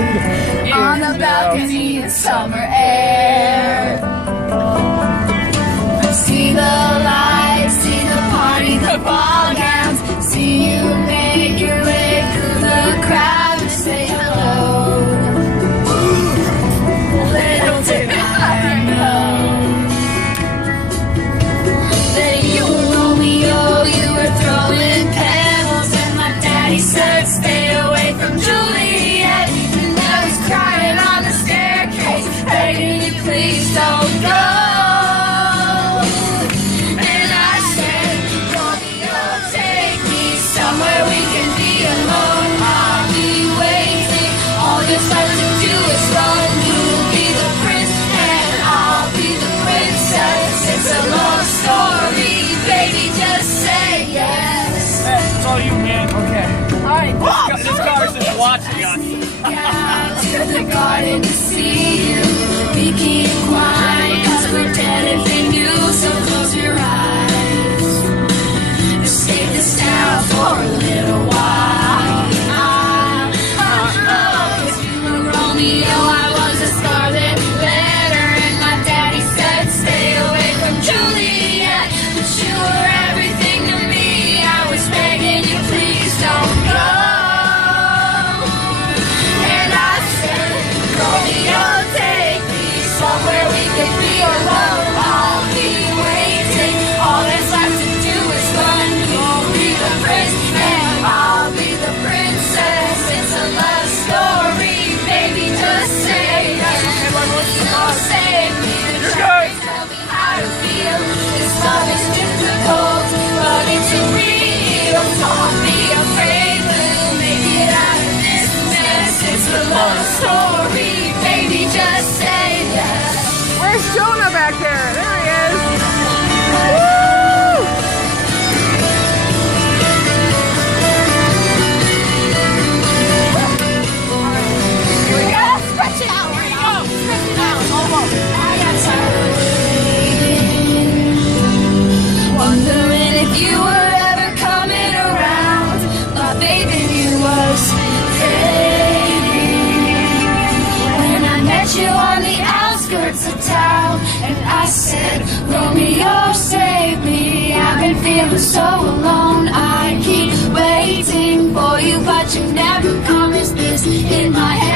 On the balcony in summer air. I see the lights, see the party, the ball gowns. See you make your way through the crowd to say hello. Little did I know that you were Romeo, you were throwing pebbles, and my daddy said stay away from Juliet. And I was crying on the staircase, begging you please don't go. And I said, Romeo, take me somewhere we can be alone. I'll be waiting, all you have to do is run. You'll be the prince and I'll be the princess. It's a long story, baby, just say yes. It's all you, man. Okay. Alright, This car is just watching us. out to the garden to see you. We keep quiet cause we're dead if they knew. So close your eyes, escape this town for a little while. Cause you were Romeo, I was a scarlet letter, and my daddy said stay away from Juliet. But you were everything to me, I was begging you please don't go. And I said, Romeo, take me somewhere we can be alone. I'll be waiting, all that's left to do is run. You'll be the prince and I'll be the princess. It's a love story, baby, just say yes. Don't save me, the track, tell me how to feel. This love is difficult, but it's real. Don't be afraid, we'll make it out of this mess. It's a love story, baby, just say yes. Where's Jonah back there? There he is. Woo! We gotta stretch it out right now. Stretch it out. Almost. I got tired of waiting, wondering if you were ever coming around. My baby knew was fading when I met you on the outskirts of town, and I said, Romeo, save me. I've been feeling so alone. I keep waiting for you, but you never come. Is this in my head?